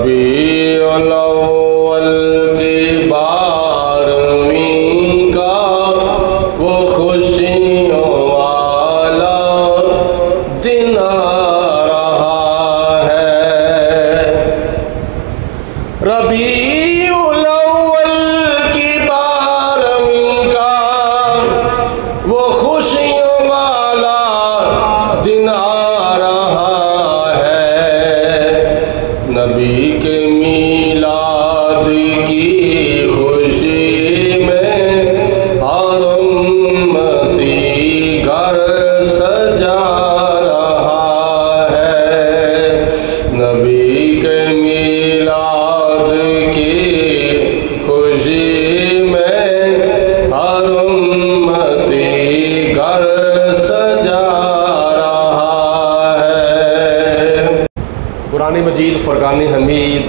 ربیع الاول کی 12ویں کا وہ خوشیوں والا دن آ رہا ہے۔ ربیع الاول کی 12ویں کا وہ خوشیوں والا دن آ رہا ہے۔ نبی کے میلاد کی خوشی میں ہر امتی گھر سجا رہا ہے۔ نبی کے میلاد کی خوشی میں ہر امتی گھر سجا رہا ہے۔ قرآن مجید فرقان حمید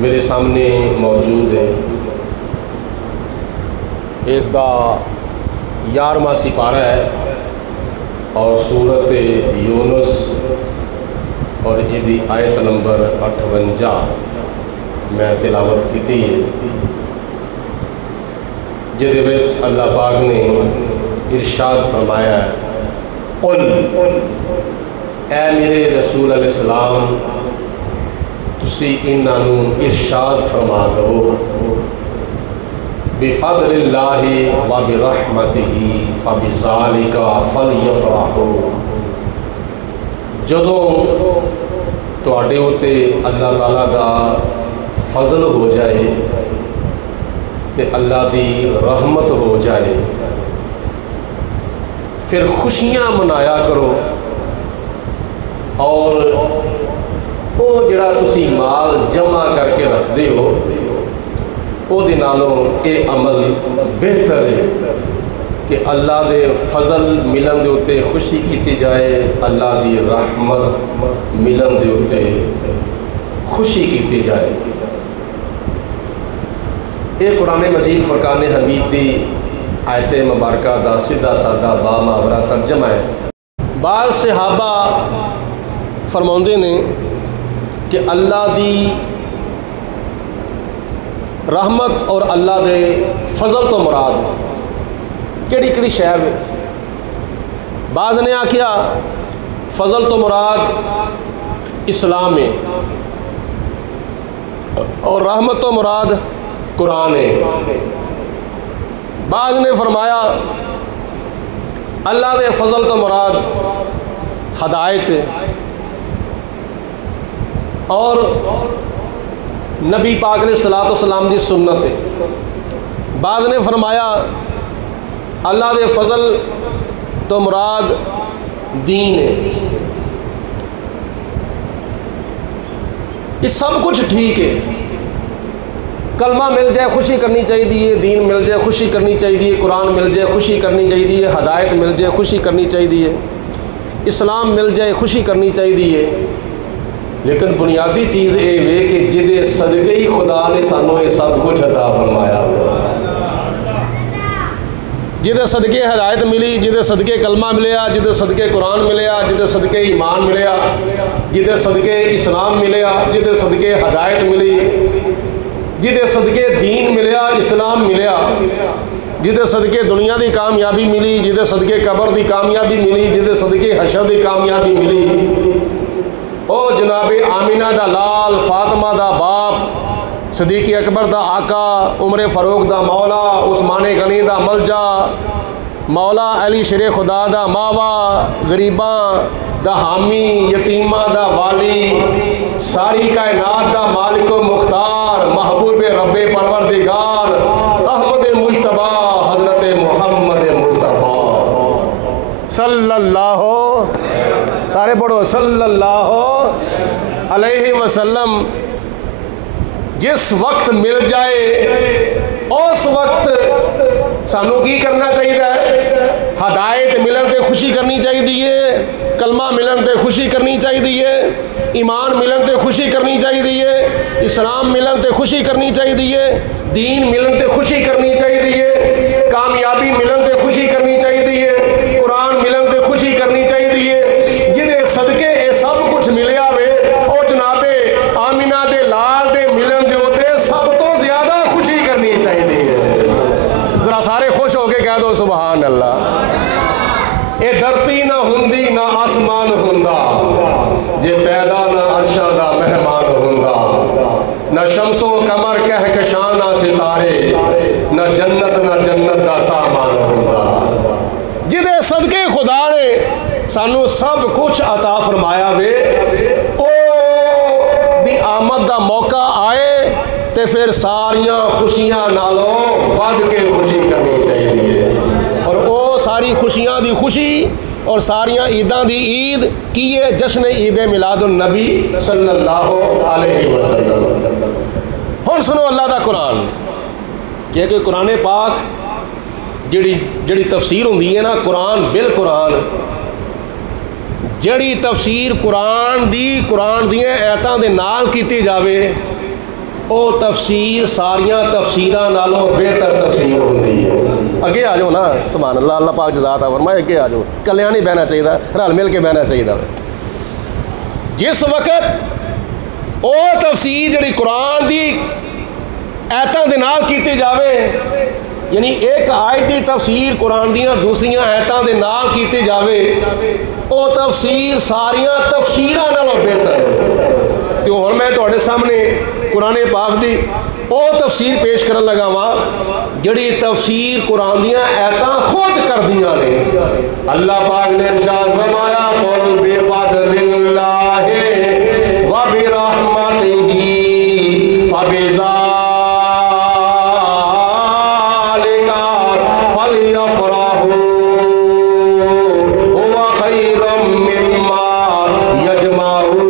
میرے سامنے موجود ہے۔ اس دا 11واں سپارہ ہے اور سورت یونس اور یہ آیت نمبر 58 میں تلاوت کی تھی، جہدے وچ اللہ پاک نے ارشاد فرمایا ہے، قل اے میرے رسول علیہ السلام تسی انہاں نوں ارشاد فرما دو، بفضل اللہ وبرحمتہ فبذالک فلیفرحوا، جدوں تواڈے اُتے اللہ تعالیٰ دا فضل ہو جائے تے اللہ دی رحمت ہو جائے، پھر خوشیاں منایا کرو، اور وہ جڑا تسی مال جمع کر کے رکھ دے ہو او دے نالوں اے عمل بہتر ہے کہ اللہ دے فضل ملن دے اتے خوشی کیتی جائے، اللہ دی رحمت ملن دے اتے خوشی کیتی جائے۔ اے قرآن مجید فرقان حمید دی آیت مبارکہ دا سیدھا سادہ با محاورہ ترجمہ ہے۔ بعض صحابہ فرماؤندے نے کہ اللہ دی رحمت اور اللہ دے فضل تو مراد کیڑی کیڑی شے ہے؟ بعض نے آکھیا فضل تو مراد اسلام ہے اور رحمت تو مراد قرآن ہے۔ بعض نے فرمایا اللہ دے فضل تو مراد ہدایت ہے اور نبی پاک علیہ الصلوۃ والسلام دی سنت ہے۔ بعض نے فرمایا اللہ دے فضل تو مراد دین ہے۔ یہ سب کچھ ٹھیک ہے، کلمہ مل جائے خوشی کرنی چاہیے، دین مل جائے خوشی کرنی چاہیے، قرآن مل جائے خوشی کرنی چاہیے، ہدایت مل جائے خوشی کرنی چاہیے، اسلام مل جائے خوشی کرنی چاہیے، لیکن بنیادی چیز یہ ہے کہ جدے صدقے ہی خدا نے سانوں یہ سب کچھ عطا فرمایا، جدے صدقے ہدایت ملی، جدے صدقے کلمہ ملیا، جدے صدقے قرآن ملیا، جدے صدقے ایمان ملیا، جدے صدقے اسلام ملیا، جدے صدقے ہدایت ملی، جدے صدقے دین ملیا، اسلام ملیا، جدے صدقے دنیا دی کامیابی ملی، جدے صدقے قبر دی کامیابی ملی، جدے صدقے حشر دی کامیابی ملی، او جناب آمینہ دا لال، فاطمہ دا باپ، صدیق اکبر دا آقا، عمر فاروق دا مولا، عثمان غنی دا ملجا، مولا علی شیر خدا دا ماوا، غریباں دا حامی، یتیمہ دا والی، ساری کائنات دا مالک و مختار، محبوب رب پروردگار، احمد مجتبی حضرت محمد مصطفیٰ صلی اللہ، سارے پڑھو صلی اللہ علیہ وسلم، جس وقت مل جائے اس وقت سانوں کی کرنا چاہیے؟ ہدایت ملن تے خوشی کرنی چاہیے، کلمہ ملن تے خوشی کرنی چاہیے، ایمان ملن تے خوشی کرنی چاہیے، اسلام ملن تے خوشی کرنی چاہیے، دین ملن تے خوشی کرنی چاہیے، کامیابی ملن تے خوشی کرنی چاہیے، قرآن ملن تے خوشی کرنی چاہیے، جدے صدقے یہ سب کچھ ملیا وے او جنابے پھر ساریاں خوشیاں نالوں ود کے خوشی کرنی چاہیے، اور وہ ساری خوشیاں دی خوشی اور ساریاں عیداں دی عید کی ہے جشن عید میلاد النبی صلی اللہ علیہ وسلم۔ ہن سنو اللہ دا قرآن، کہ قرآن پاک جڑی تفسیر ہوندی ہے نا قرآن بالقرآن، جڑی تفسیر قرآن دیاں آیتاں دے نال کیتی جاوے او تفسیر ساریاں تفسیراں نالوں بہتر تفسیر ہوندی ہے۔ اگے آ جاؤ نا، سبحان اللہ، اللہ پاک جزا عطا فرمائے، اگے آ جاؤ، کلیاں نہیں بہنا چاہیے، رل مل کے بہنا چاہیے۔ جس وقت او تفسیر جڑی قرآن دی آیتاں دے نال کیتی جاوے، یعنی ایک آیت دی تفسیر قرآن دیاں دوسریاں آیتاں دے نال کیتی جاوے، او تفسیر ساریاں تفسیراں نالوں بہتر ہے۔ تو ہن میں تواڈے سامنے قرآن پاک دی او تفسیر پیش کرن لگا وا جڑی تفسیر قرآن دیاں آیتاں خود کر دیاں نے۔ اللہ پاک نے ارشاد فرمایا قل بفضل اللہ وبرحمتہ فبذالک فلیفرحوا هو خیر مما یجمعون۔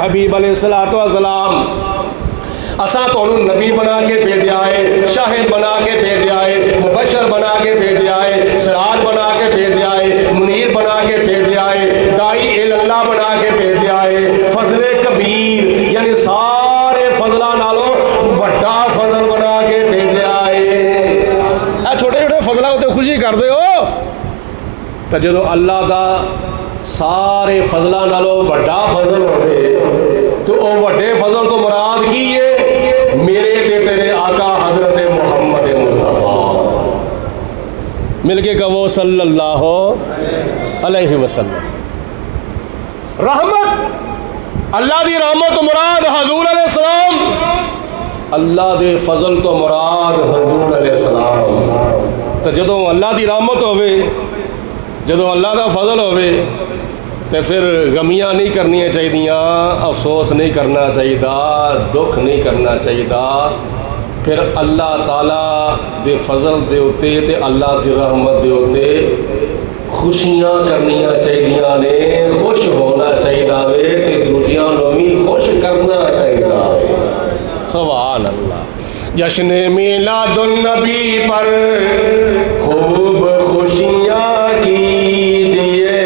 حبیب علیہ الصلوۃ والسلام اساں تانوں نبی بنا کے بھیجا ہے، شاہد بنا کے بھیجا ہے، مبشر بنا کے بھیجا ہے، سراج بنا کے بھیجا ہے، منیر بنا کے بھیجا ہے، داعی اللہ بنا کے بھیجا ہے، فضل کبیر یعنی سارے فضلاں نالوں وڈا فضل بنا کے بھیجا ہے۔ اے چھوٹے چھوٹے فضلاں تے خوشی کر دے ہو تے جدوں اللہ دا سارے فضلاں نالوں وڈا فضل ہوے تو او وڈے فضل تو مراد کی ہے میرے تے تیرے آقا حضرت محمد مصطفیٰ، مل کے کہو صلی اللہ علیہ وسلم۔ رحمت اللہ دی رحمت تو مراد حضور علیہ السلام، اللہ دے فضل تو مراد حضور علیہ السلام۔ تو جدوں اللہ دی رحمت ہوے، جدوں اللہ دا فضل ہوے تے پھر غمیاں نہیں کرنی چاہیے، افسوس نہیں کرنا چاہیے، دکھ نہیں کرنا چاہیے، پھر اللہ تعالیٰ دے فضل دے ہوتے تے اللہ دی رحمت دے ہوتے خوشیاں کرنیاں چاہیے نے، خوش ہونا چاہیے تے دوجیاں نوں بھی خوش کرنا چاہیے۔ سبحان اللہ۔ جشن میلاد النبی پر خوب خوشیاں کیجئے،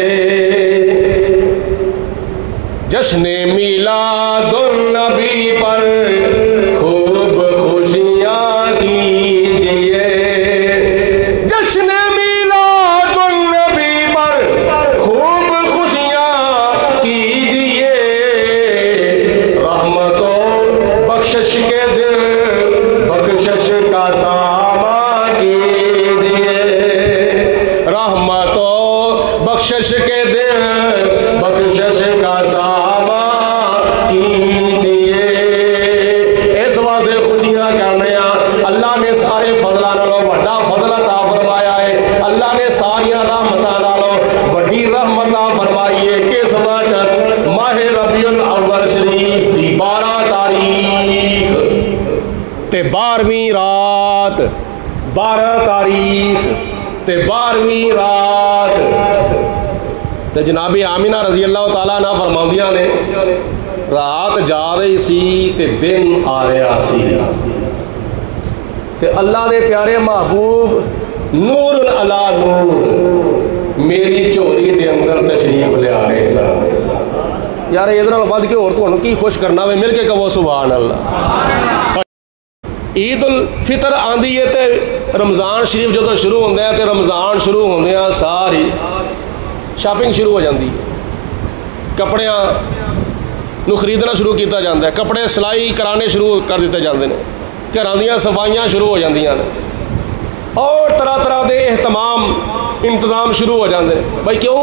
جشن میلاد النبی پر خوب خوشیاں کیجئے، جشن میلاد النبی پر خوب خوشیاں کیجئے، رحمت و بخشش کے دن بخشش کا سامان کیجئے، رحمت و بخشش کے دن بخشش کا سامان کیجئے۔ اس واسطے خوشیاں کرنے اللہ نے سارے فضلہ نالوں وڈا فضل عطا فرمایا ہے، اللہ نے ساریاں رحمتاں نالوں وڈی رحمتاں فرمائی ہے۔ کس وقت ماہ ربیع الاول شریف دی 12 تاریخ تے 12ویں رات، 12 تاریخ تے 12ویں رات تے جناب آمینہ رضی اللہ تعالیٰ عنہ فرماؤندیاں نے رات جا رہی سی تے دن آ رہا سی تے اللہ دے پیارے محبوب نور علا نور میری جھولی دے اندر تشریف لے آ رہے سن۔ یار ادھر بعد کے اور تو کی خوش کرنا میں مل کے کہو سبحان اللہ۔ عید الفطر آندی ہے تے رمضان شریف جدو شروع ہوندے ہیں تے رمضان شروع ہوندے ہیں ساری شاپنگ شروع ہو جاندی ہے، کپڑیاں نو خریدنا شروع کیتا جاندہ ہے، کپڑے سلائی کرانے شروع کر دیتے جاندے ہیں، گھراں دیاں صفائیاں شروع ہو جاندیاں نے اور طرح طرح دے اہتمام انتظام شروع ہو جاندے ہیں۔ بھائی کیوں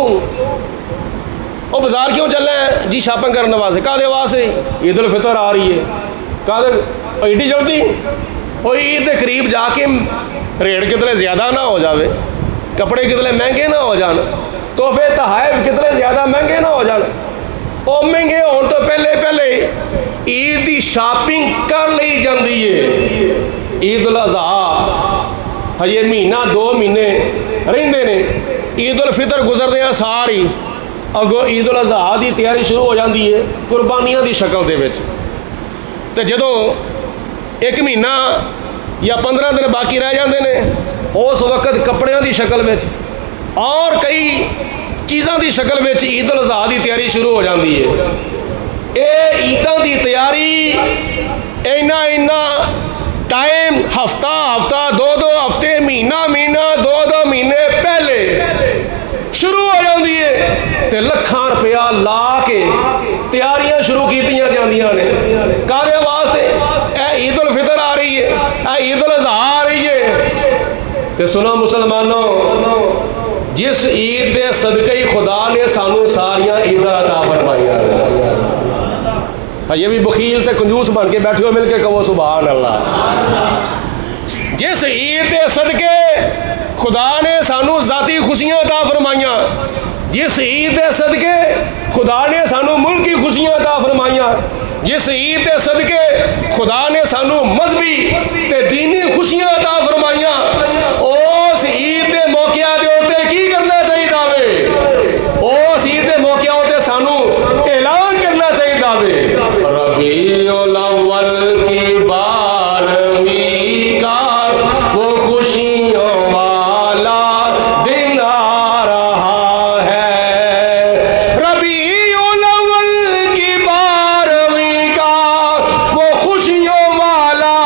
وہ بازار کیوں چل رہے ہیں جی؟ شاپنگ کرنے واسطے۔ کا دے واسطے عید الفطر آ رہی ہے، کا دے ایڈی جلدی وہ عید کے قریب جا کے ریٹ کتنے زیادہ نہ ہو جاوے، کپڑے کتنے مہنگے نہ ہو جان، تحفے تحائف کتنے زیادہ مہنگے نہ ہو جان، وہ مہنگے ہون تو پہلے عید کی شاپنگ کر لی جاندی ہے۔ عید الاضحیٰ یہ مہینہ 2 مہینے رہندے نے، عید الفطر گزردے ہیں ساری اگوں عید الاضحیٰ دی تیاری شروع ہو جاندی ہے قربانیاں دی شکل دے وچ۔ تے جدوں 1 مہینہ یا 15 دن باقی رہ جاندے نے اس وقت کپڑیاں دی شکل وچ اور کئی چیزاں دی شکل وچ عید الاضحیٰ دی تیاری شروع ہو جاندی ہے۔ اے عیداں دی تیاری اینا ٹائم ہفتہ 2 ہفتے مہینہ 2 مہینے پہلے شروع ہو جاندی ہے تے لکھاں روپیہ لا کے تیاریاں شروع کیتیاں جاندیاں نے۔ کادے واسطے؟ اے عید الفطر آ رہی ہے، اے عید الاضحیٰ آ رہی ہے۔ تے سنو مسلمانوں، جس عید دے صدقے خدا نے سانو ساریاں عیداں عطا فرمائیاں، یہ بھی بخیل تے کنجوس بن کے بیٹھے ہو، مل کے کہو سبحان اللہ۔ جس عید دے صدقے خدا نے سانو ذاتی خوشیاں عطا فرمائیاں، جس عید دے صدقے خدا نے سانو ملکی خوشیاں عطا فرمائیاں، جس عید دے صدقے خدا نے سانو مذہبی تے دینی خوشیاں عطا فرمائیاں، اس عید دے موقعہ دے ہوتے کی کرنا چاہیے داوے؟ اس عید دے موقعہ ہوتے سانو اعلان کرنا چاہیے داوے ربیع الاول کی 12ویں کا وہ خوشیوں والا دن آ رہا ہے، ربیع الاول کی 12ویں کا وہ خوشیوں والا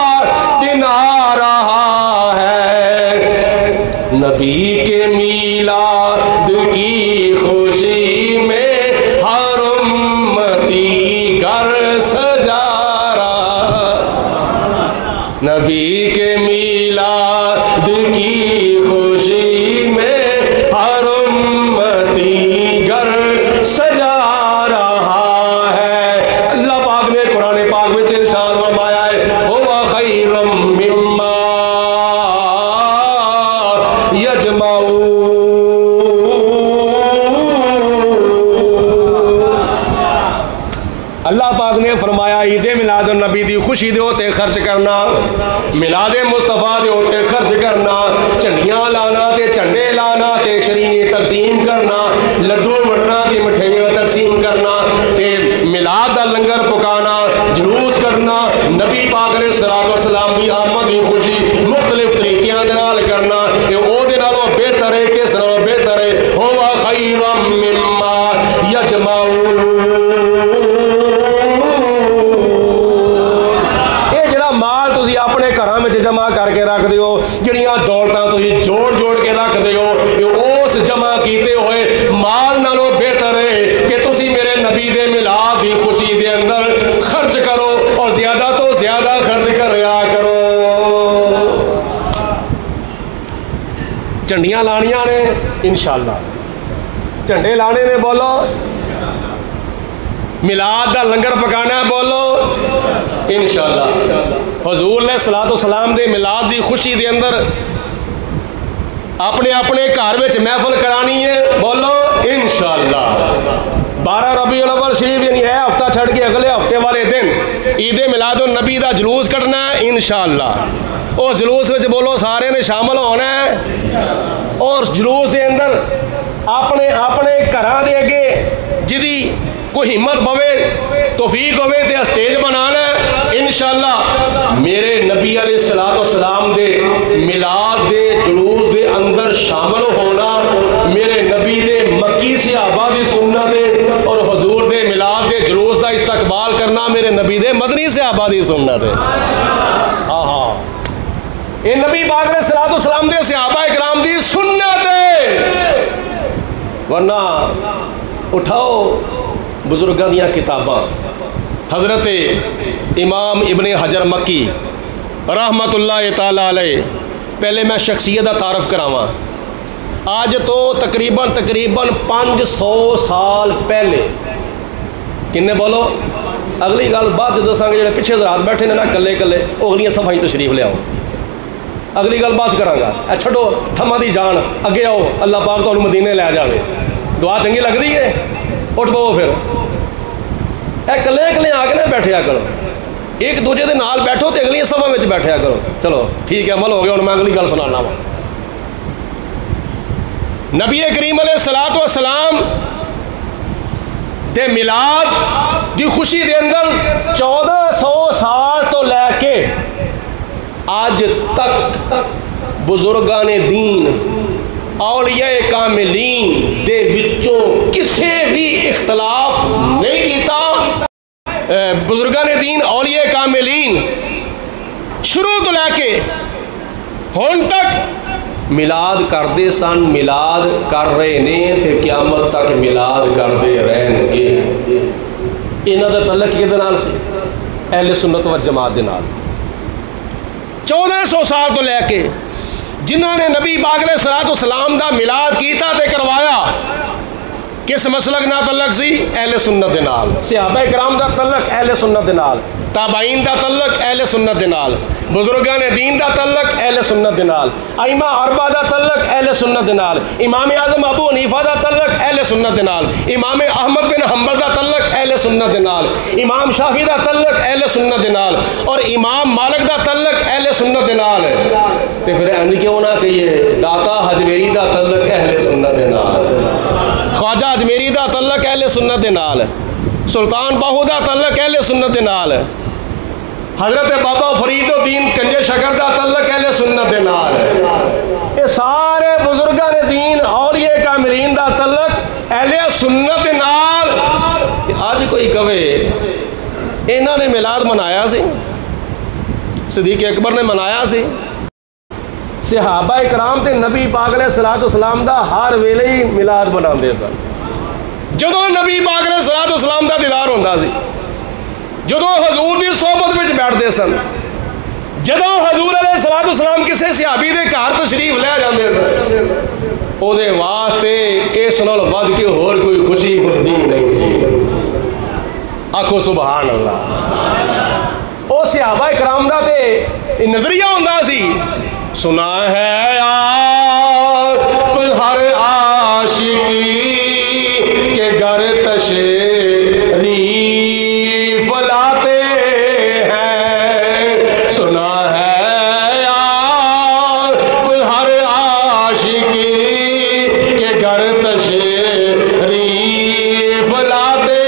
دن آ رہا ہے، نبی کے میلاد کی خوشی میں ہر امتی گھر سجا رہا، نبی کے میلاد کی خوشی میں ہر امتی گھر سجا رہا ہے۔ اللہ پاک نے قرآن پاک میں ارشاد فرمایا ہے هو خیر مما یجمعون، اللہ پاک نے فرمایا عید میلاد النبی دی خوشی دے ہوتے خرچ کرنا، میلاد مصطفیٰ دے ہوتے خرچ جڑیاں دولتاں تسی جوڑ جوڑ کے رکھ دے ہو یہ اس جمع کیتے ہوئے مال نالوں بہتر ہے کہ تسی میرے نبی دے میلاد دی خوشی دے اندر خرچ کرو اور زیادہ تو زیادہ خرچ کر رہا کرو. جھنڈیاں لانیاں نے انشاءاللہ, جھنڈے لانے نے بولو, میلاد دا لنگر پکانا ہے بولو انشاءاللہ. حضور علیہ الصلوۃ والسلام دے میلاد دی خوشی دے اندر اپنے اپنے گھر وچ محفل کرانی ہے بولو انشاءاللہ. 12 ربیع الاول شریف یعنی ہے ہفتہ چھڑ کے اگلے ہفتے والے دن عید میلاد النبی دا جلوس کٹنا ہے انشاءاللہ. اس جلوس وچ بولو سارے نے شامل ہونا ہے اور جلوس دے اندر اپنے اپنے گھراں دے اگے جدی کوئی ہمت پوے توفیق ہوئے تے اسٹیج بنانا ہے انشاءاللہ. میرے نبی علیہ الصلوۃ والسلام دے میلاد دے جلوس دے اندر شامل ہونا میرے نبی دے مکی صحابہ دی سنت ہے اور حضور دے میلاد دے جلوس دا استقبال کرنا میرے نبی دے مدنی صحابہ دی سنت ہے. یہ نبی پاک علیہ الصلوۃ والسلام دے صحابہ اکرام دی سنت ہے. ورنہ اٹھاؤ بزرگاں دیاں کتاباں. حضرت امام ابن حجر مکی رحمت اللہ تعالی علیہ, پہلے میں شخصیت کا تعارف کراواں. آج تو تقریباً 500 سال پہلے کنے بولو اگلی گل بعد دساں گے. جڑے پیچھے حضرات بیٹھے نے نا کلے کلے وہ اگلیاں صفحاں تشریف لے آؤ, اگلی گل بعد کراں گا. اے چھڈو تھما دی جان اگے آؤ, اللہ پاک تانوں مدینے لے جاوے. دعا چنگی لگدی ہے اٹھ پو پھر اے کلے کلے آ کے نہ بیٹھیا کرو, ایک دوجے دے نال بیٹھو تے اگلی صفحہ وچ بیٹھیا کرو. چلو ٹھیک ہے عمل ہو گیا. ہن میں اگلی گل سنانا وا. نبی کریم علیہ الصلوۃ والسلام دے میلاد دی خوشی دے اندر 1400 سال تو لے کے آج تک بزرگان دین اولیاء کاملین دے وچوں کسے بھی اختلاف نہیں کیتا. بزرگان دین اولیاء کاملین شروع تو لے کے ہن تک میلاد کردے سن, میلاد کر رہے نے تے قیامت تک میلاد کردے رہن گے. انہاں دا تعلق کدے نال سی؟ اہل سنت و جماعت دے نال. 1400 سال تو لے کے جنہوں نے نبی پاک علیہ الصلوۃ والسلام دا میلاد کیتا تے کروایا کس مسلک نال تعلق سی؟ اہل سنت دے نال. صحابہ کرام دا تعلق اہل سنت دے نال, تابعین دا تعلق اہل سنت دے نال, بزرگان دین دا تعلق اہل سنت دے نال, ائمہ اربعہ دا تعلق اہل سنت دے نال, امام اعظم ابو حنیفہ دا تعلق اہل سنت دے نال, امام احمد بن حنبل دا تعلق اہل سنت دے نال, امام شافعی دا تعلق اہل سنت دے نال اور امام مالک دا تعلق اہل سنت دے نال. تے پھر انج کیوں نہ کہیے داتا حجویری دا تعلق اہل سنت دے نال, خواجہ اجمیری دا تعلق اہل سنت دے نال, سلطان باہو دا تعلق اہل سنت دے نال, حضرت بابا فرید الدین کنجے شکر دا تعلق اہل سنت دے نال. یہ سارے بزرگان دین اولیاء کاملین دا تعلق اہل سنت دے نال. آج کوئی کہے انہاں نے میلاد منایا سی, صدیق اکبر نے منایا سی, صحابہ اکرام تے نبی پاک علیہ الصلوۃ والسلام دا ہر ویلے ہی میلاد مناندے سن. جدوں نبی پاک علیہ الصلوۃ والسلام دا دیدار ہوندا سی, جدوں حضور دی صحبت وچ بیٹھدے سن, جدوں حضور علیہ الصلوۃ والسلام کسے صحابی دے گھر تشریف لے جاندے سن, او دے واسطے اس نال ود کے ہور کوئی خوشی ہوندی نہیں سی. آکھو سبحان اللہ. او صحابہ کرام دا تے نظریہ ہوندا سی, سنا ہے آپ ہر عاشقی کے گھر تشریف لاتے ہیں, سنا ہے آپ ہر عاشقی کے گھر تشریف لاتے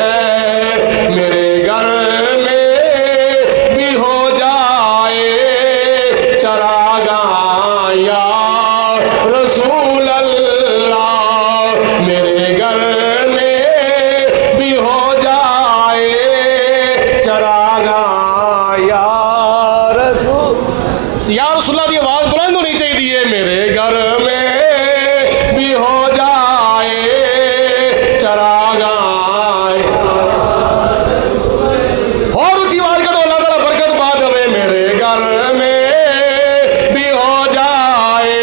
ہیں, میرے گھر میں بھی ہو جائے چراغاں بلند ہونی چاہیے میرے گھر میں بھی ہو جائے چراغاں اور اونچی آواز کرو اللہ تعالیٰ برکت پا دے میرے گھر میں بھی ہو جائے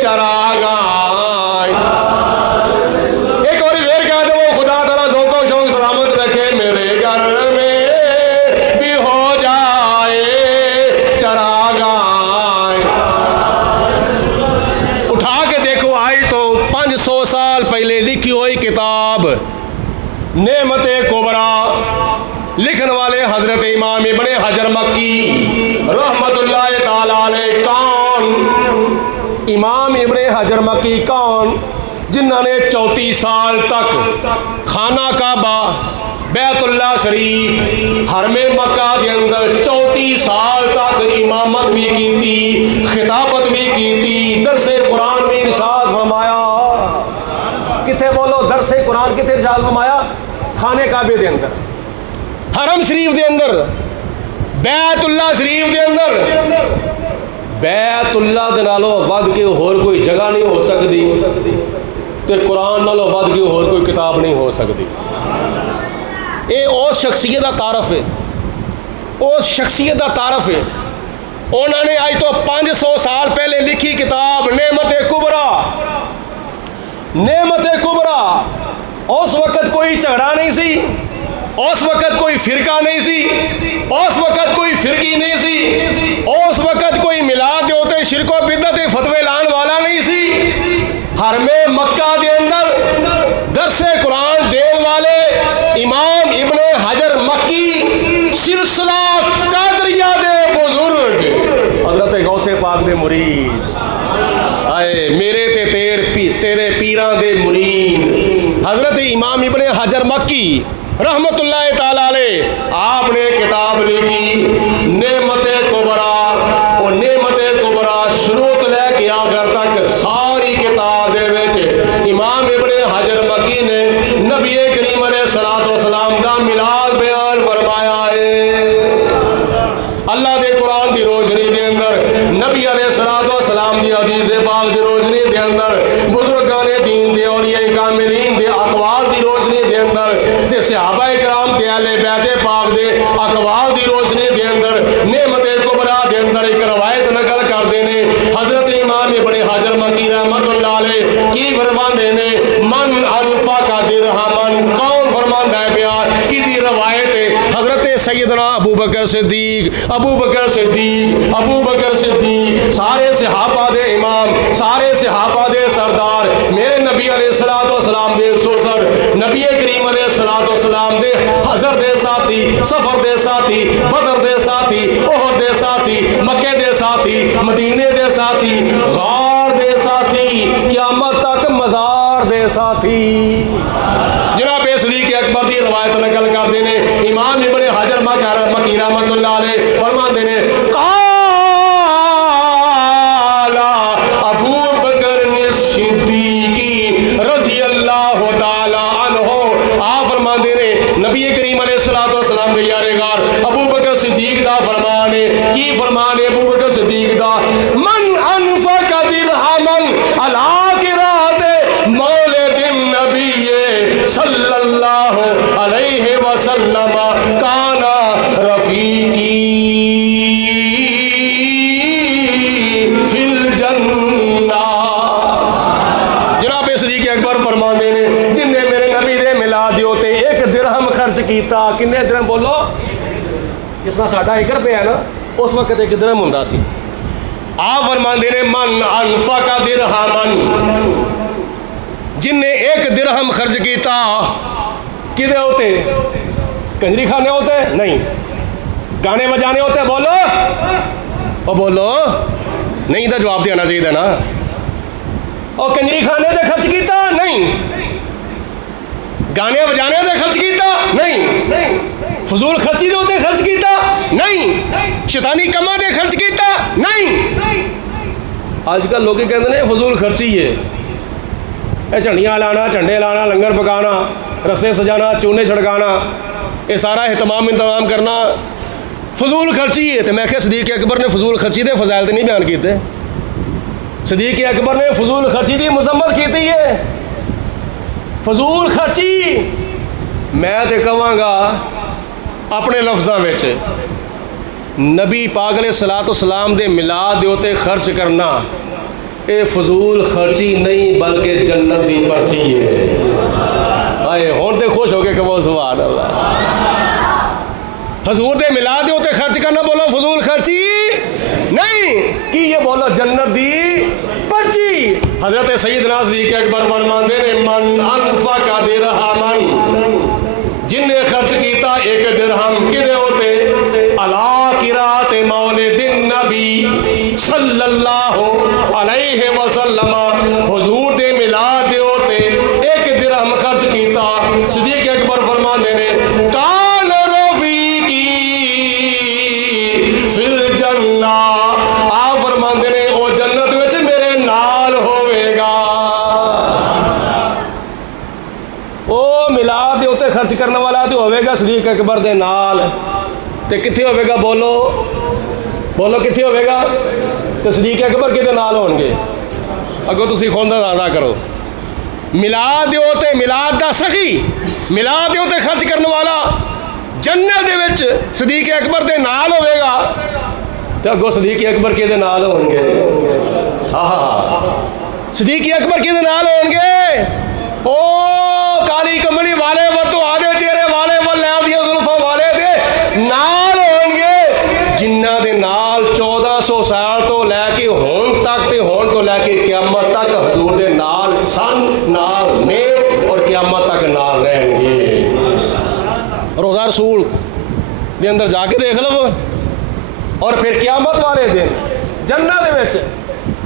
چراغاں ایک اور پھر کہہ دو خدا تعالیٰ ذوق و شوق سلامت رکھے میرے گھر میں بھی ہو جائے چراغاں اٹھا کے دیکھو آئی تو 500 سال پہلے لکھی ہوئی کتاب نعمت کبریٰ لکھن والے حضرت امام ابن حجر مکی رحمت اللہ تعالیٰ علیہ کون امام ابن حجر مکی کون جنہوں نے 34 سال تک خانہ کعبہ بیت اللہ شریف حرم مکہ دے اندر 34 سال تک امامت بھی کی تھی خطابت بھی کی تھی درس قرآن بھی ارشاد فرمایا کتنے بولو درس قرآن کتنے ارشاد فرمایا خانے کعبے دے اندر حرم شریف دے اندر بیت اللہ شریف دے اندر بیت اللہ دے نالوں ود کے اور کوئی جگہ نہیں ہو سکتی تے قرآن نالوں ود کے اور کوئی کتاب نہیں ہو سکتی اے اس شخصیت کا تعارف ہے اس شخصیت کا تعارف ہے انہوں نے آج تو 500 سال پہلے لکھی کتاب نعمت کبریٰ نعمت کبریٰ اس وقت کوئی جھگڑا نہیں سی اس وقت کوئی فرقہ نہیں سی اس وقت کوئی فرقی نہیں سی اس وقت کوئی میلاد دے ہوتے شرک و بدعت فتوی لان والا نہیں سی حرم مکہ دے اندر درس قرآن دین والے امام ابن حجر مکی سلسلہ قادریہ دے بزرگ حضرت غوث پاک دے مرید آئے میرے تے تیرے پیران دے مرید حضرت امام ابن حجر مکی رحمت اللہ تعالیٰ علیہ آپ نے کتاب لکھی نعمت کبریٰ اور نعمت کبریٰ شروع لے کے آخر تک ساری کتاب دے وچ امام ابن حجر مکی نے نبی کریم علیہ السلام دا میلاد بیان فرمایا ہے اللہ دے قرآن دی روشنی دے اندر نبی علیہ السلام دی حدیث پاک دی روشنی دے اندر بزرگان دین دے اولیاء کاملین دے اقوال دی روشنی دے اندر تے صحابہ کرام تے اہل بیت پاک دے اقوال دی روشنی دے اندر نعمت کبریٰ دے اندر ایک روایت نقل کر دینے حضرت امام ابن حجر مکی رحمت اللہ علیہ کی فرماندے نے من انفق درہمن کون فرماندہ ہے بیان کی دی روایت ہے حضرت سیدنا ابو بکر صدیق سارے صحابہ دے امام سارے صحابہ دے سردار میرے نبی علیہ السلام دے سوسر نبی کریم علیہ السلام دے حضر دے ساتھی سفر دے ساتھی بدر دے ساتھی احد دے ساتھی مکہ دے ساتھی مدینے دے ساتھی غار دے ساتھی قیامت تک مزار دے ساتھی جناب صدیق اکبر دی روایت نقل کر دینے امام ابن حجر مکی رحمت اللہ علیہ فرما دینے قال ابو بکر صدیقی رضی اللہ تعالی عنہ آپ فرما دینے نبی کریم علیہ السلام دے یار غار ابو بکر صدیق دا فرمانے کی فرمانے ابو بکر صدیق دا من انفق درہمن علی قرات مولد النبی صلی اللہ علیہ وسلم کانا رفیقی فی الجنہ جناب صدیق اکبر فرمانے نے جن نے میرے نبی دے میلاد ہوتے 1 درہم خرچ کیتا کنے درہم بولو جس میں ساڑھا 1 روپے ہے نا اس وقت 1 درہم ہوندا سی آپ فرماندے نے من انفق درہمن جن نے 1 درہم خرچ کیتا کدے ہوتے کنجری کھانے ہوتے نہیں گانے بجانے ہوتے بولو او بولو نہیں تو جواب دینا چاہیے نا اور کنجری کھانے دے خرچ کیتا نہیں گانے بجانے دے خرچ کیتا نہیں فضول خرچی دے ہوتے خرچ کیتا نہیں شیطانی کما دے خرچ کیتا نہیں آج کل لوگ کہتے ہیں فضول خرچی ہے جھنڈیاں لانا جھنڈے لانا لنگر پکانا رستے سجانا چونے چھڑکانا یہ سارا انتظام کرنا فضول خرچی ہے. تو میں کہ صدیق اکبر نے فضول خرچی دے فضائل تو نہیں بیان کیتے. صدیق اکبر نے فضول خرچی دی مذمت کیتی ہے. فضول خرچی میں تے کہاں گا اپنے لفظاں وچ نبی پاک علیہ الصلوۃ والسلام دے میلاد دے اوتے خرچ کرنا اے فضول خرچی نہیں بلکہ جنت دی پرچی ہے. آئے ہون تے خوش ہو کے کہو سبحان اللہ. حضور دے میلاد دے اوتے خرچ کرنا بولو فضول خرچی نہیں کہ یہ بولو جنت دی پرچی. حضرت سیدنا صدیق اکبر فرماندے نے من انفق درہمن جن نے خرچ کیتا ایک درہم کدے ہوتے علا قرات مولد النبی صلی اللہ علیہ وسلم حضور دے میلاد دے ہوتے ایک درہم خرچ کیتا. صدیق اکبر فرماندے نے کان رفیقی فی الجنہ آپ فرماندے نے او جنت وچ میرے نال ہوئے گا. او میلاد دے ہوتے خرچ کرنے والا تو ہوئے گا صدیق اکبر دے نال. تے کتھے ہوئے گا بولو بولو کتھے ہوئے گا. تے صدیق اکبر کدے نال ہون گے اگو تسی خود اندازہ کرو. میلاد دے ہوتے میلاد دا سخی میلاد دے ہوتے خرچ کرنے والا جنت دے وچ صدیق اکبر دے نال ہوئے گا. تے اگو صدیق اکبر کدے نال ہون گے. صدیق اکبر کدے نال ہون گے. او کالی کملی والے وہ تو آدھے چہرے والے وہ لے دیا زلفاں والے دے نال ہون گے جنہ دے نال 1400 سال تو لے کے ہون تک تے ہون تو لے کے قیامت تک حضور دے نال سن نال نے اور قیامت تک نال رہن گے. روزہ رسول دے اندر جا کے دیکھ لو اور پھر قیامت والے دن جنت دے وچ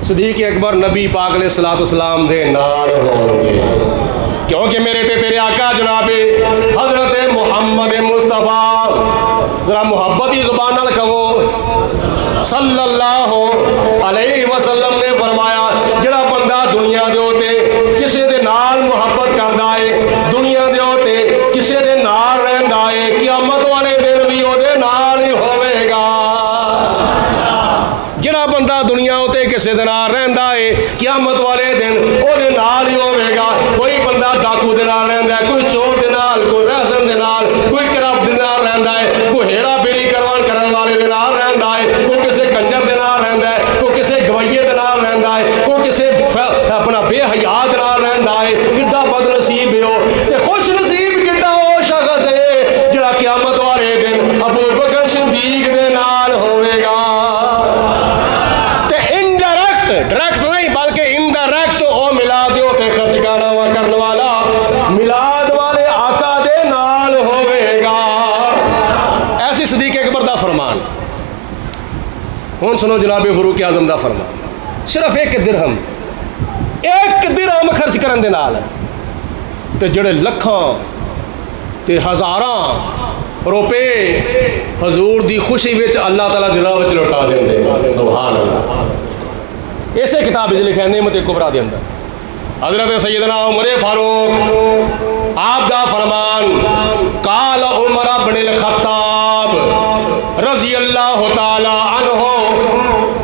صدیق اکبر نبی پاک علیہ الصلوۃ والسلام دے نال ہون گے. کیونکہ میرے تے تیرے آقا جناب حضرت محمد مصطفیٰ ذرا محبتی زبان نال کہو صلی اللہ علیہ وسلم نے فرمایا جڑا بندہ دنیا دے ہوتے کسے دے نال محبت کردا ہے دنیا دے ہوتے کسے دے نال رہندا ہے قیامت والے دن بھی او دے نال ہی ہوے گا. جڑا بندہ دنیا ہوتے کسے دے نال رہندا ہے قیامت والے دن او دے نال ہی ہوے گا. کوئی بندہ ڈاکو دے نال رہندا ہے کوئی چور دے نال کوئی رہزن دے نال کوئی کرپ دے نال رہندا ہے کوئی ہیرا پھیری کرن والے دے نال رہندا ہے کوئی کسے کنجر دے نال رہندا ہے کوئی کسے گویے دے نال رہندا ہے کوئی کسے اپنا بے حیا دے نال رہندا ہے. کڈا بد نصیب ہے او تے خوش نصیب کڈا او شخص ہے جڑا قیامت والے دن ابو بکر صدیق دے نال ہوے گا. تے انڈائریکٹ ڈائریکٹ نہیں بلکہ انڈائریکٹ او میلاد دے اوتے خرچ کرنے والا میلاد والے آقا دے نال ہوے گا. ایسی صدیق اکبر دا فرمان. ہن سنو جناب فاروق اعظم دا فرمان. صرف ایک درہم خرچ کرن دے نال تے جڑے لکھاں تے ہزاراں روپے حضور دی خوشی وچ اللہ تعالیٰ دلاں وچ لوٹا دیندے. سبحان اللہ. اسے کتاب وچ لکھا ہے نعمت کبریٰ دے اندر حضرت سیدنا عمر فاروق آپ دا فرمان قال عمر بن الخطاب رضی اللہ تعالی عنہ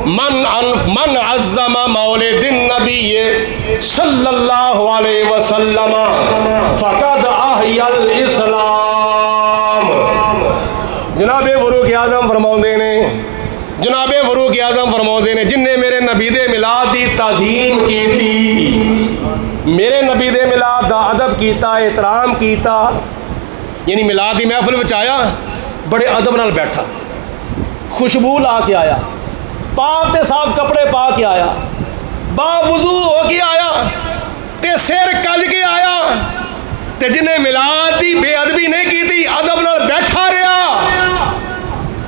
من عظم مولد النبی صلی اللہ علیہ وسلم فقد احیا الاسلام. جناب فاروق اعظم فرماؤندے نے جناب فاروق اعظم فرماؤندے نے جن نے میرے نبی دے میلاد دی تعظیم کیتی میرے نبی دے میلاد دا ادب کیتا احترام کیتا یعنی میلاد دی محفل وچ آیا بڑے ادب نال بیٹھا خوشبو لا کے آیا پاک تے صاف کپڑے پا کے آیا با وضو ہو کے آیا تے سر کج کے آیا تے جنہیں میلاد دی بے ادبی نہیں کیتی ادب نال بیٹھا رہا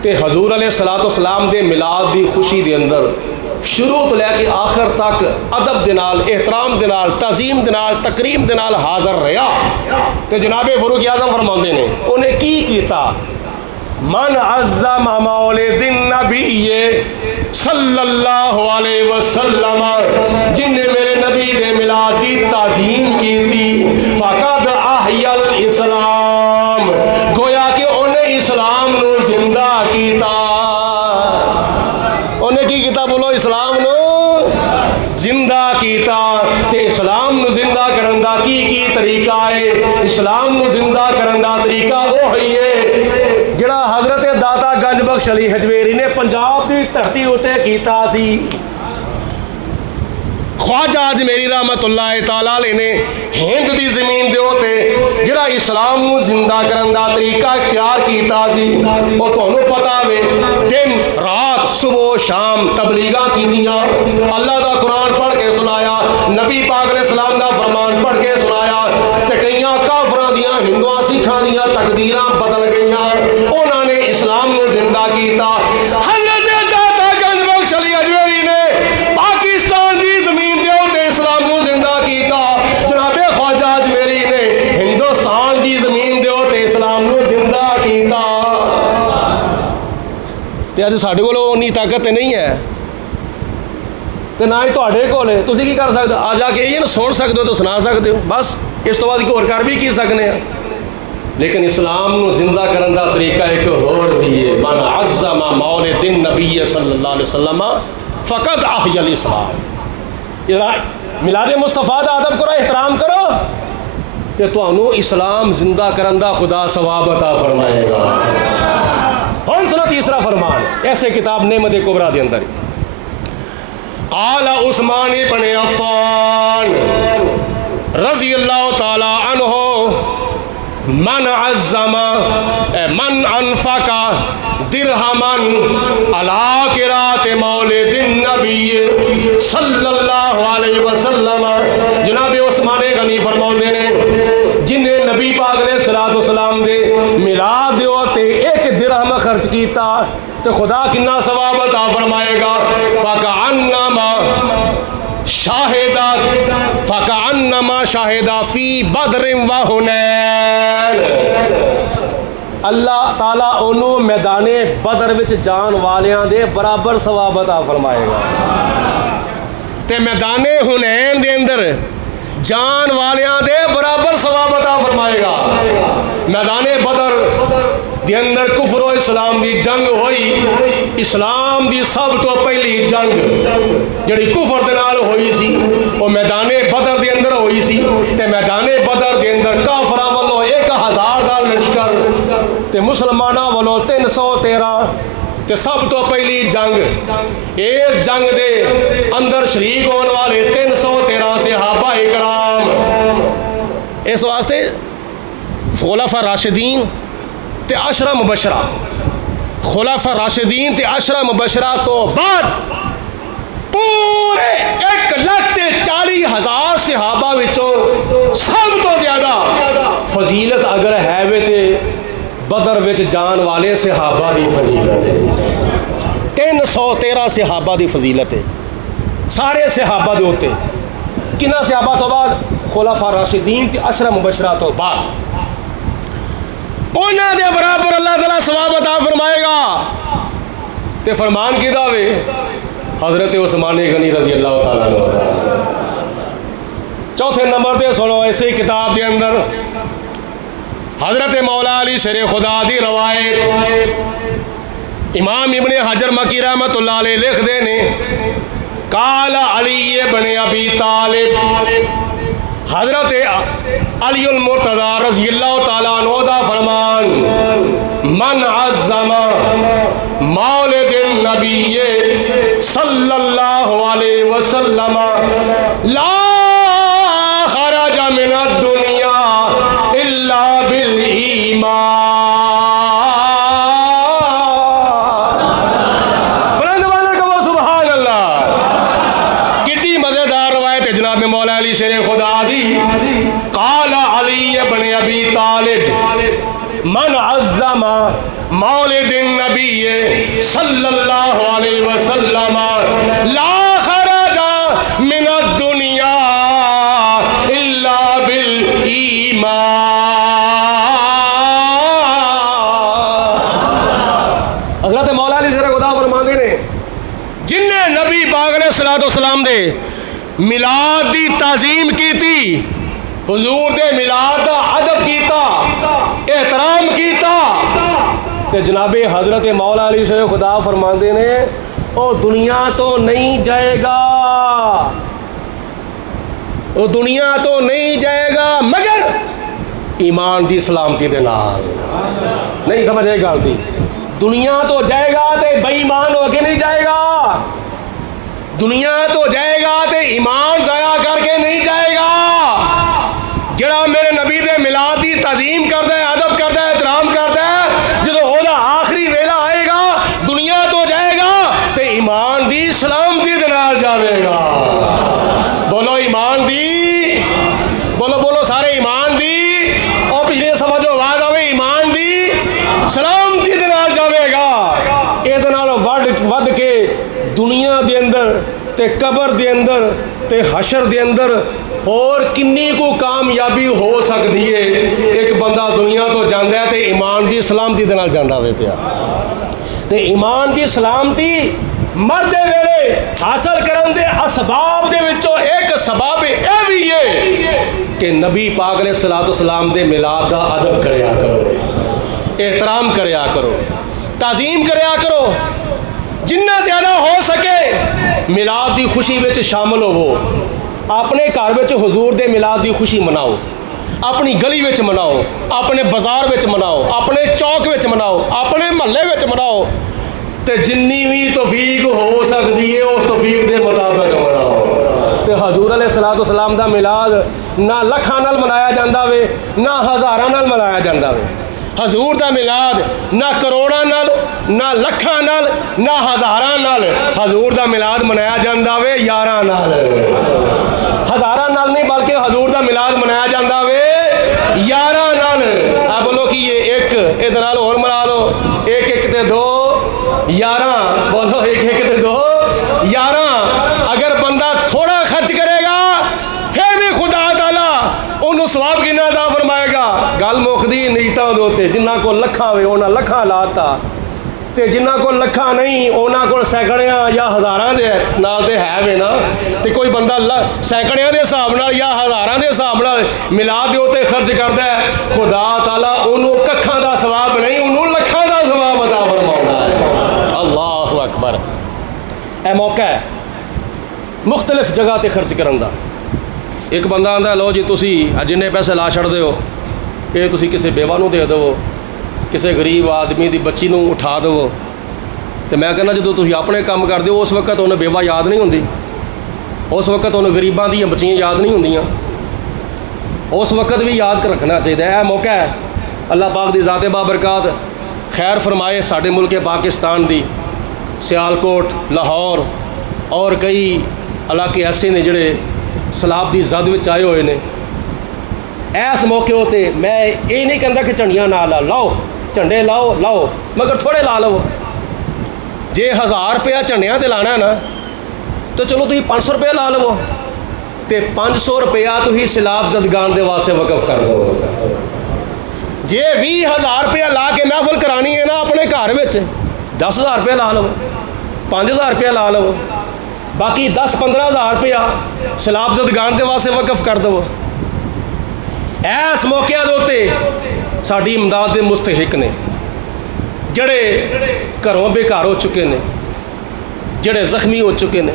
تے حضور علیہ الصلوۃ والسلام دے میلاد دی خوشی دے اندر شروع تو لے کے آخر تک ادب دے نال احترام دے نال تعظیم دے نال تکریم دے نال حاضر رہا. تے جناب فاروق اعظم فرماندے نے انہیں کی کیتا من عظم مولد النبی صلی اللہ علیہ وسلم جن نے میرے نبی دے میلاد دی تعظیم کی تھی فقد احیا الاسلام گویا کہ انہیں اسلام نو زندہ کیتا. زندہ کیتا تے اسلام نو زندہ کرن دا کی طریقہ ہے؟ اسلام نو زندہ کرن دا طریقہ وہ ہے جڑا حضرت داتا گنج بخش علی حجویری نے پنجاب دی دھرتی اتے کیتا سی۔ خواجہ اجمیری رحمت اللہ تعالیٰ علیہ نے ہند دی زمین دے ہوتے جڑا اسلام نو زندہ کرن دا طریقہ اختیار کیتا سی، وہ تانوں پتا وے دن رات صبح شام تبلیغاں کیتیاں، اللہ دا قرآن پڑھ کے سنایا، نبی پاک علیہ السلام دا فرمان پڑھ کے سنایا، تے کئیاں کافراں دیاں ہندوآں سکھاں دیاں تقدیراں بدل گئیاں، انہاں نے اسلام نو زندہ کیتا۔ حضرت داتا گنج بخش علی حجویری نے پاکستان دی زمین دے اوتے اسلام نو زندہ کیتا، جناب خواجہ اجمیری نے ہندوستان دی زمین دے اوتے اسلام نو زندہ کیتا۔ تے اج ساڈے کول اونی طاقت نہیں ہے تے نہ ہی تواڈے کول ہے، تسی کی کر سکدے؟ آ جا کے یہ نا سن سکدے ہو تو سنا سکدے ہو، بس اس تو بعد ایک اور کر بھی کی سکنے ہیں۔ لیکن اسلام نو زندہ کرن دا طریقہ ایک اور بھی ہے، من عظم مولد النبی صلی اللہ علیہ وسلم فقد احیا الاسلام۔ میلاد مصطفیٰ دا ادب کرو، احترام کرو تے تانوں اسلام زندہ کرن دا خدا ثواب عطا فرمائے گا۔ ہن سنو تیسرا فرمان ایسے کتاب نعمت کبریٰ دے اندر، قال عثمان بن عفان رضی اللہ تعالی عنہ من عظم من انفق درہما علی قرات مولد النبی صلی اللہ علیہ وسلم۔ جناب عثمان غنی فرماؤندے نے جن نے نبی پاک علیہ السلام دے میلاد دے ہوتے ایک درہم خرچ کیتا تو خدا کنا ثواب عطا فرمائے گا۔ فَكَأَنَّمَا شَاهِدَ فِي بَدْرٍ وَحُنَيْنٍ، اللہ تعالیٰ انہوں میدان بدر وچ جان والیاں دے برابر ثواب عطا فرمائے گا۔ تے میدان حنین دے اندر جان والیاں دے برابر ثواب عطا فرمائے گا۔ میدان بدر دے اندر کفر و اسلام دی جنگ ہوئی، اسلام دی سب تو پہلی جنگ جڑی کفر دے نال ہوئی سی وہ میدان بدر دے اندر ہوئی سی، تے میدان بدر دے اندر کافراں والوں 1000 دا لشکر تے مسلماناں والوں 313، تے سب تو پہلی جنگ اس جنگ دے اندر شریک ہونے والے 313 صحابہ کرام۔ اس واسطے خلفاء راشدین تے 10 مبشرہ، خلفاء راشدین تے 10 مبشرہ تو بعد پورے 1,40,000 صحابہ وچوں سب تو زیادہ فضیلت اگر ہے وے تے بدر وچ جان والے صحابہ دی فضیلت ہے۔ 313 صحابہ دی فضیلت ہے، سارے صحابہ دے ہوتے کنہ صحابہ تو بعد خلفاء راشدین تے 10 مبشرہ تو بعد انہاں دے برابر اللہ تعالیٰ ثواب عطا فرمائے گا۔ تے فرمان کی دعوے حضرت عثمان غنی رضی اللہ تعالیٰ عنہ۔ چوتھے نمبر تے سنو ایسی کتاب دے اندر حضرت مولا علی شیر خدا دی روایت امام ابن حجر مکی رحمت اللہ علیہ لکھ دے نے، قال علی بن ابی طالب، حضرت علی المرتضی رضی اللہ تعالیٰ عنہ دا فرمان، من عظم مولد النبی صلی اللہ علیہ وسلم لا خرج من الدنیا الا بالایمان۔ بلند بلند کہو سبحان اللہ۔ کتنی مزیدار روایت ہے جناب مولا علی شیر خدا دی، قال علی بن ابی طالب من عظم مولد النبی صلی اللہ علیہ وسلم لا خرج من الدنیا الا بالایمان۔ حضرت مولا علی شیر خدا فرماندے نے جن نے نبی پاک علیہ السلام دے میلاد دی تعظیم کی تھی، حضور دے میلاد دا ادب کیتا، احترام کیتا، تے جناب حضرت مولا علی شیر خدا فرماندے نے او دنیا تو نہیں جائے گا وہ دنیا تو نہیں جائے گا مگر ایمان دی سلامتی دے نال. نہیں سمجھ آئی گل دی؟ دنیا تو جائے گا تے بے ایمان ہو کے نہیں جائے گا. دنیا تو جائے گا تے ایمان ضائع کر کے نہیں جائے گا. جڑا میرے نبی دے میلاد دی تعظیم کردا ہے، ادب کردا ہے، احترام کردا ہے، جدوں اودا آخری ویلا آئے گا دنیا تو جائے گا تے ایمان دی سلامتی دے نال جاوے گا. بولو ایمان دی، بولو بولو سارے ایمان دی. اور پچھلے سمجھو آواز آوے ایمان دی سلامتی دے نال جاوے گا. اے دے نال ود کے دنیا دے اندر تے قبر دے اندر تے حشر دے اندر اور کنی کو کامیابی ہو سکتی ہے. ایک بندہ دنیا تو جاندا ہے تے ایمان دی سلامتی دے نال جاندا ہوئے پیا. تے ایمان دی سلامتی مردے ویلے حاصل کرن دے اسباب دے وچوں ایک سبب اے بھی ہے کہ نبی پاک علیہ الصلوۃ والسلام دے میلاد دا ادب کریا کرو، احترام کریا کرو، تعظیم کریا کرو. جنہ زیادہ ہو سکے میلاد دی خوشی وچ شامل ہوو. اپنے گھر وچ حضور دے میلاد دی خوشی مناؤ، اپنی گلی وچ مناؤ، اپنے بازار وچ مناؤ، اپنے چوک وچ مناؤ، اپنے محلے وچ مناؤ. تے جنی بھی توفیق ہو سکتی ہے اس توفیق دے مطابق مناؤ. تے حضور علیہ الصلوۃ والسلام دا میلاد نہ لکھاں نال منایا جاندا وے نہ ہزاراں نال منایا جاندا وے. حضور دا میلاد نہ کروڑاں نال نہ لکھاں نال نہ ہزاراں نال. حضور دا میلاد منایا جاندا وے یاراں نال. ہزاراں نال نہیں بلکہ حضور دا میلاد منایا جاندا وے یاراں نال. آپ بولو کہ یہ ایک ادھر نال اور منا لو. ایک ایک تے دو یاراں. بولو ایک ایک تے دو یاراں. اگر بندہ تھوڑا خرچ کرے گا پھر بھی خدا تعالیٰ انہوں ثواب کنا عطا فرمائے گا. گل مکدی نیتاں دے اوتے. جنہ کو لکھاں ہوئے انہاں لکھاں لاتا تے جنہ کو لکھاں نہیں انہاں کو سینکڑیاں یا ہزاراں دے نال تے ہے وے نا. تے کوئی بندہ سینکڑیاں دے حساب نال یا ہزاراں دے حساب نال میلاد دے اوتے خرچ کردا ہے خدا تعالیٰ انہوں ککھاں دا ثواب نہیں انہوں لکھاں دا ثواب عطا فرماؤندا ہے. اللہ اکبر. اے موقع ہے مختلف جگہ تے خرچ کرن دا. ایک بندہ آندا لو جی تسی جننے پیسے لا چھڑ دے ہو یہ تسی کسے بیوہ نو دے دو، کسے غریب آدمی دی بچی نو اٹھا دو. تو میں کہنا جدو تسی اپنے کام کر دیو اس وقت انہیں بیوہ یاد نہیں ہوندی، اس وقت انہیں غریباں دی بچیاں یاد نہیں ہوندیاں. اس وقت بھی یاد رکھنا چاہیے. اے موقع ہے اللہ پاک دی ذات بابرکات خیر فرمائے ساڈے ملک پاکستان دی سیالکوٹ، لاہور اور کئی علاقے ایسے نے جڑے سیلاب دی زد وچ آئے ہوئے نے. ایس موقع ہوتے میں یہ نہیں کہتا کہ جھنڈیاں نہ لاؤ، جھنڈے لاؤ مگر تھوڑے لا لو. جے 1000 روپیہ جھنڈیاں تے لانا ہے نا تو چلو تھی 500 روپیہ لا لو تے 500 روپیہ تھی سیلاب زدگان دے واسطے وقف کر دو. جے 20,000 روپیہ لا کے محفل کرانی ہے نا اپنے گھر وچ 10,000 روپیہ لا لو، 5,000 روپیہ لا لو، باقی 10-15,000 روپیہ سیلاب زدگان دے واسطے وقف کر دو. ایس موقع دوتے ساڑی امداد دے مستحق نے جڑے گھروں بے گھر ہو چکے نے، جڑے زخمی ہو چکے نے،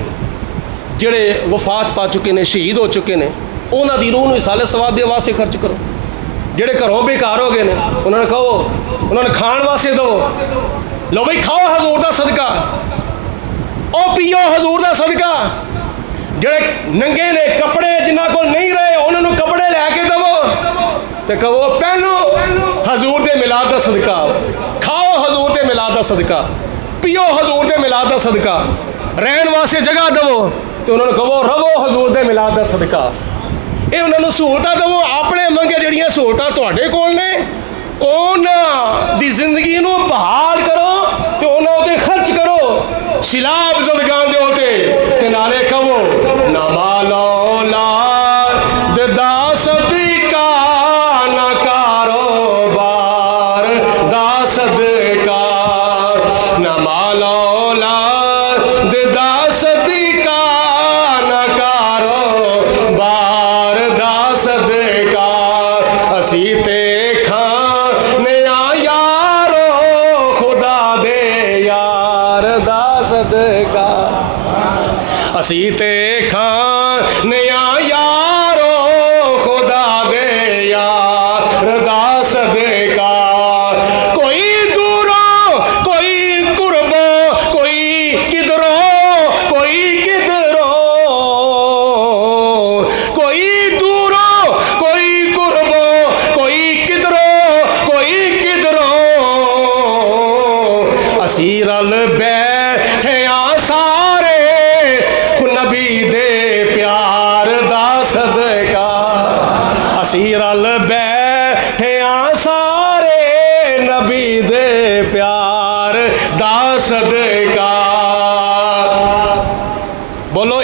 جڑے وفات پا چکے نے، شہید ہو چکے نے. انہاں دی روح نوں اصالہ ثواب دے واسطے خرچ کرو. جڑے گھروں بے گھر ہو گئے نے انہوں نے کہو، انہوں نے کھان واسطے دو. لو بھائی کھاؤ حضور دا صدقہ، او پیو حضور دا صدقہ. جڑے ننگے نے کپڑے جنہ کو نہیں رہے انہوں نے کپڑے لے کے دو تے کہو پہنو حضور دے میلاد دا صدقہ، کھاؤ حضور دے میلاد دا صدقہ، پیو حضور دے میلاد دا صدقہ، رہن واسطے جگہ دو تے انہوں نے کہو رو حضور دے میلاد دا صدقہ. یہ انہوں نے سہولتاں دو. اپنے منگے جڑیاں سہولتاں تواڈے کول نے انہاں دی زندگی نو بحال کرو تے انہاں تے خرچ کرو. سیلاب زدگان دے ہوتے تے نالے کہو نہ مال اولاد دا صدقہ نہ کاروبار دا صدقہ، نہ مال اولاد دا صدقہ نہ کاروبار دا صدقہ. اسی تے کھانے یارو خدا دے یار دا صدقہ، اسی تے کھانے یار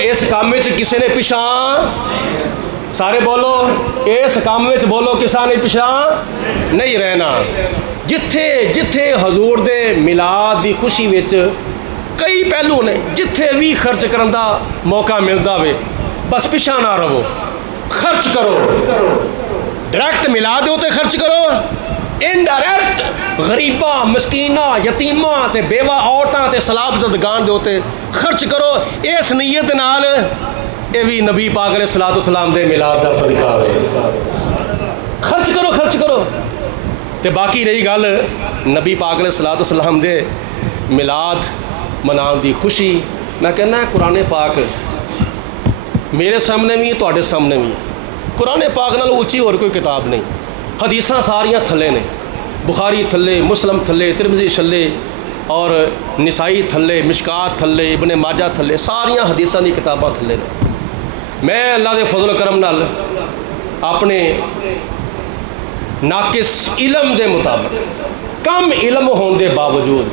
اس کام وچ کسی نے پچھاں سارے بولو اس کام وچ بولو کسا نے پچھاں نہیں رہنا. جتھے جتھے حضور دے میلاد دی خوشی وچ کئی پہلو نے جتھے بھی خرچ کرن دا موقع ملدا وے بس پچھاں نہ رہو, خرچ کرو. ڈائریکٹ میلاد دے اوتے خرچ کرو, انڈائریکٹ غریباں مسکیناں یتیماں تے بیوہ عورتاں تے سلاب زدگان دے اوتے خرچ کرو. اس نیت نال اے بھی نبی پاک علیہ الصلوۃ والسلام دے میلاد دا صدقہ ہوئے. خرچ کرو خرچ کرو. تے باقی رہی گل نبی پاک علیہ الصلوۃ والسلام دے میلاد منان دی خوشی, میں کہنا ہے قرآن پاک میرے سامنے بھی تواڈے سامنے بھی. قرآن پاک نال اچھی اور کوئی کتاب نہیں. حدیثاں ساریاں تھلے نے, بخاری تھلے, مسلم تھلے, ترمذی تھلے اور نسائی تھلے, مشکات تھلے, ابن ماجہ تھلے, ساریاں حدیثاں دی کتاباں تھلے نے. میں اللہ دے فضل و کرم نال اپنے ناقص علم دے مطابق, کم علم ہون دے باوجود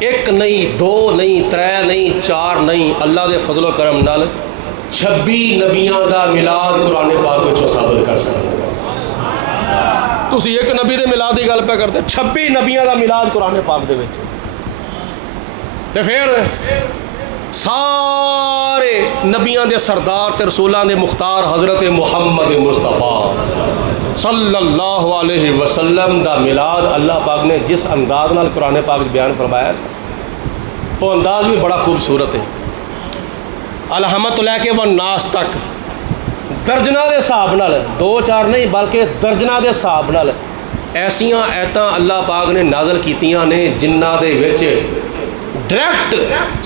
ایک نہیں, دو نہیں, ترے نہیں, چار نہیں, اللہ دے فضل و کرم نال 26 نبیاں دا میلاد قرآن پاک وچوں ثابت کر سکتے. تسی ایک نبی دے میلاد دی گل پہ کرتے, 26 نبیاں دا میلاد قرآن پاک دے وچ. تے پھر سارے نبیاں دے سردار تے رسولاں دے مختار حضرت محمد مصطفیٰ صلی اللہ علیہ وسلم دا میلاد اللہ پاک نے جس انداز نال قرآن پاک بیان فرمایا وہ انداز بھی بڑا خوبصورت ہے. الحمد لے کے والناس تک درجنہ دے حساب نال, 2-4 نہیں بلکہ درجنہ دے حساب نال ایسیاں ایتاں اللہ پاک نے نازل کیتیاں نے جنہ دے وچ ڈائریکٹ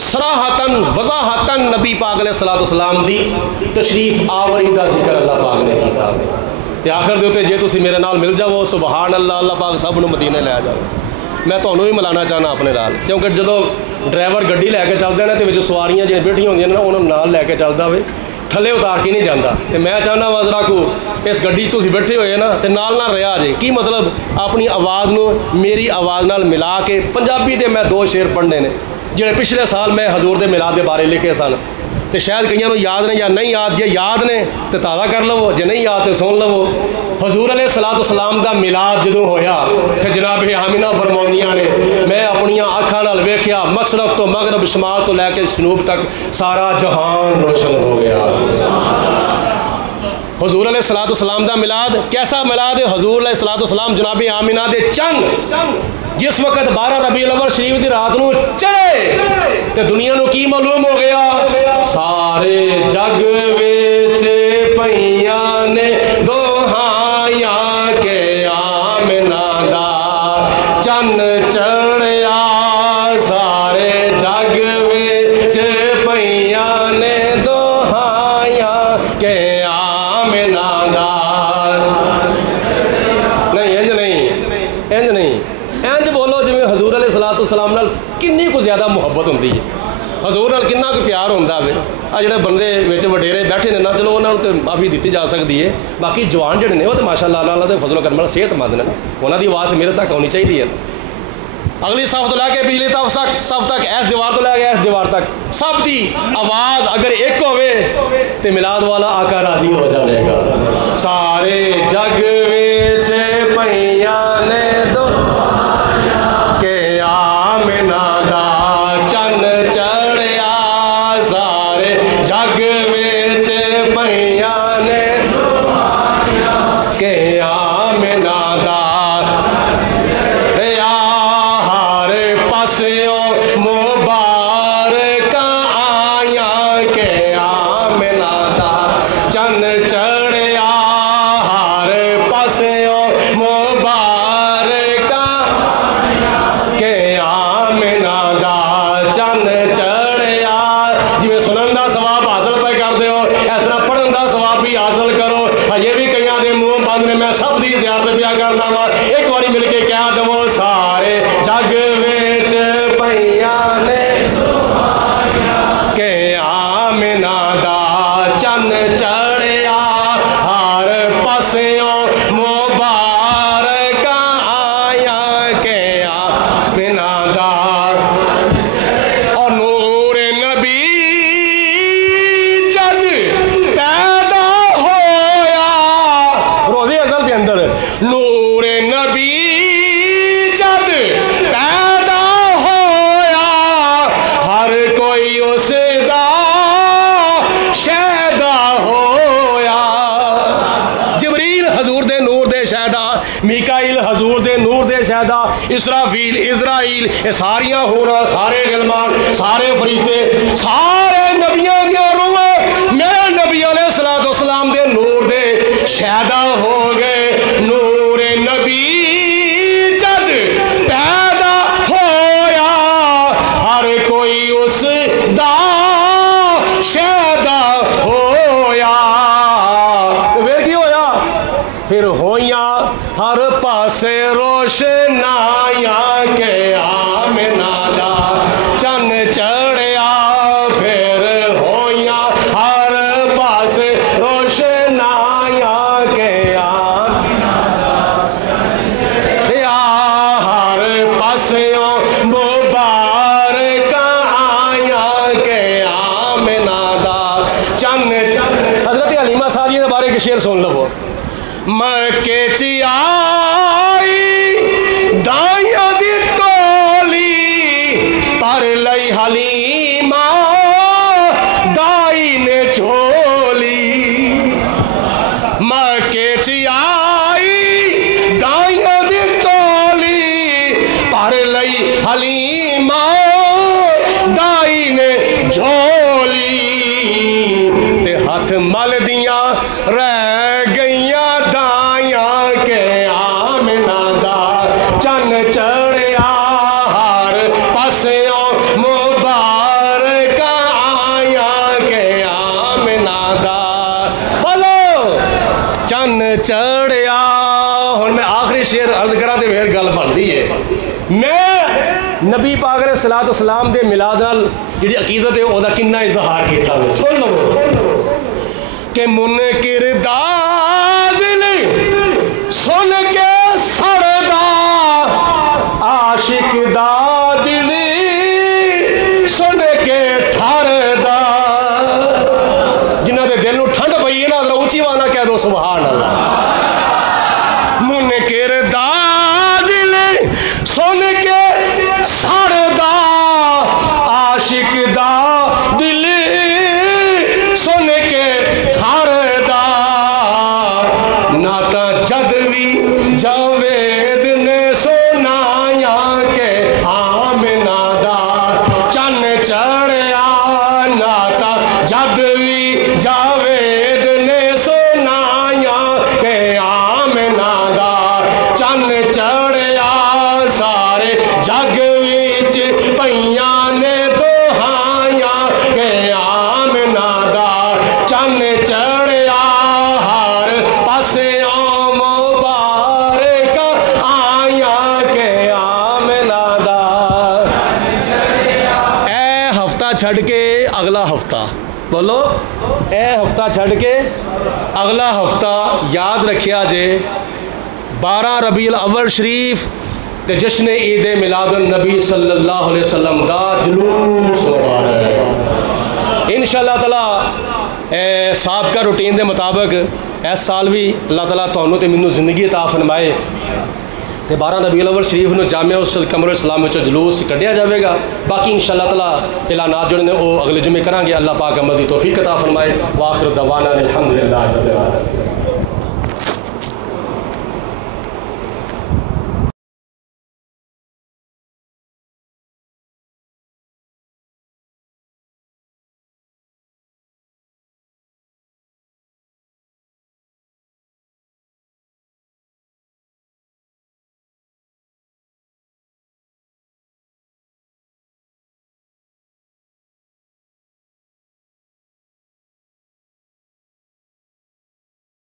صراحتاً وضاحتاً نبی پاک علیہ الصلوۃ والسلام دی تشریف آوری دا ذکر اللہ پاک نے کیتا. تے آخر دے اوتے جے تسی میرے نال مل جاؤ سبحان اللہ, اللہ پاک سب نو مدینے لے جاؤ. میں تہنوں بھی ملانا چاہنا اپنے نال, کیونکہ جدو ڈرائیور گڈی لے کے چلدا نا تے وچ سواریاں جڑی بیٹھیاں ہوندیاں نا انہاں نال لے کے چلدا ہوئے, تھلے اتار کے نہیں جاندا. تے میں چاہنا وا ذرا کو اس گڈی تسی بیٹھے ہوئے نا تے نال نہ رہیا جے. کی مطلب اپنی آواز نو میری آواز نال ملا کے پنجابی دے میں 2 شعر پڑھنے نے جڑے پچھلے سال میں حضور دے میلاد دے بارے لکھے سن. تے شاید کئیاں نو یاد نے یا نہیں یاد, جے یاد نے تے تازہ کر لو, جے نہیں یاد تے سن لو. حضور علیہ الصلوۃ والسلام دا میلاد جدوں ہویا تے جناب آمینہ فرماؤندیاں نے میں اپنیاں آنکھاں نال ویکھیا مشرق تو مغرب شمال تو لے کے جنوب تک سارا جہان روشن ہو گیا. حضور علیہ الصلوۃ والسلام دا میلاد کیسا میلاد ہے؟ حضور علیہ الصلوۃ والسلام جناب آمینہ دے چند جس وقت 12 ربیع الاول شریف دی رات نو چڑھے تے دنیا نو کی معلوم ہو گیا, سارے جگ وچ پئیاں نے دوہایاں کہ آمنہ دا چن چڑھیا. سارے جگ وچ پئیاں نے دوہایاں کہ آمنہ دا. نہیں انج نہیں, انج نہیں, انج بولو جی حضور علیہ الصلوۃ والسلام نال کنی کو زیادہ محبت ہوندی ہے, حضور نال کنا کو پیار ہوندا وے. آ جڑے بندے وچ وڈیرے بیٹھے نے نا چلو انہاں نوں تے معافی دتی جا سکتی ہے, باقی جوان جڑے نے وہ تے ماشاءاللہ اللہ دے فضل و کرم نال صحت مند نے, انہاں دی آواز میرے تک ہونی چاہیے ہے. اگلی صف تو لے کے پچھلی صف تک, اس دیوار تو لے کے اس دیوار تک, سب دی آواز اگر ایک ہوئے تے میلاد والا آقا راضی ہو جائے گا. سارے جگ وچ پئیاں نے دوہایاں کہ آمنہ دا چن چڑھیا. سارے جگ وچ پئیاں نے دوہایاں کہ آمنہ دا. اسرافیل اسرائیل یہ ساریاں ہونا سارے غلمان سارے فرشتے سارے نبیاں دیا روح میرے نبی علیہ الصلوۃ والسلام دے نور دے شہدا ہو گئے نور نبی جد پیدا ہویا ہر کوئی اس دا شہدا ہویا پھر کی ہویا پھر ہویاں ہر پاسے روشنائیاں کہ آمنہ دا چن چڑھیا پھر ہویاں ہر پاسے روشنائیاں کہ آمنہ دا چن چڑھیا ہر پاسیوں مبارکہ آیاں کہ آمنہ دا چن حضرت حلیمہ سعدیہ کے بارے کے شعر سن لو مکے چی آئی دائیاں دی تولی پر لئی حلیمہ دائی نے جھولی مکے چی آئی دائیاں دی تولی پر لئی حلیمہ دائی نے جھولی تے ہاتھ مل دیاں رہ گئیاں دائیاں کہ آمنہ دا چن چڑھیا ہر پاسیوں مبارکہ آیاں کہ آمنہ دا بولو چن چڑھیا ہن میں آخری شعر عرض کرا تے پھر گل بنتی ہے میں نبی پاک علیہ الصلوۃ والسلام دے میلاد نال جڑی عقیدت ہے اودا کنا اظہار کیتا ہے سن لو کہ منکر دا دل سن کے سڑدا عاشق دا دل سن کے ٹھردا جنہاں دے دل نو ٹھنڈ پئی ہے نا ذرا اونچی وانا کہہ دو سبحان اللہ منکر دا دل سن کے سڑدا عاشق دا دل سن کے ٹھردا ناتا جد بھی جاوید نے سنایا کہ آمنہ دا چن چڑھیا ناتا جد بھی جاوید نے سنایا کہ آمنہ دا چن چڑھیا سارے جگ وچ پئیاں نے دوہائیاں کہ آمنہ دا چن چڑھیا ہر پاسیوں مبارکہ آیاں کہ آمنہ دا اے ہفتہ چھڑ کے اگلا ہفتہ بولو اے ہفتہ چھڑ کے اگلا ہفتہ یاد رکھیا جے 12 ربیع الاول شریف تے جشن عید میلاد النبی صلی اللہ علیہ وسلم دا جلوس مبارک انشاءاللہ تعالی سابقہ روٹین دے مطابق اس سال بھی اللہ تعالیٰ تانوں تے مینوں زندگی عطا فرمائے تے 12 ربیع الاول شریف نو جامع القمر الاسلام وچ جلوس کڈیا جاوے گا باقی انشاءاللہ تعالی اعلانات جڑے نے او اگلے جمعے کرانگے اللہ پاک عمل دی توفیق عطا فرمائے واخر دعوانا الحمدللہ رب العالمین